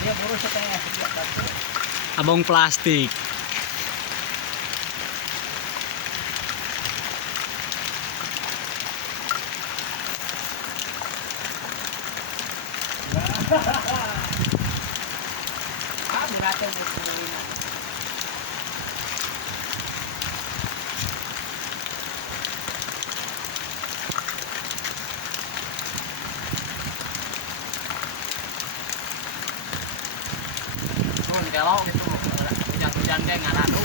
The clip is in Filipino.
Iya, puro sa kaya. Abong plastik. Ah, natin mo na. Hujan kayak ngarano.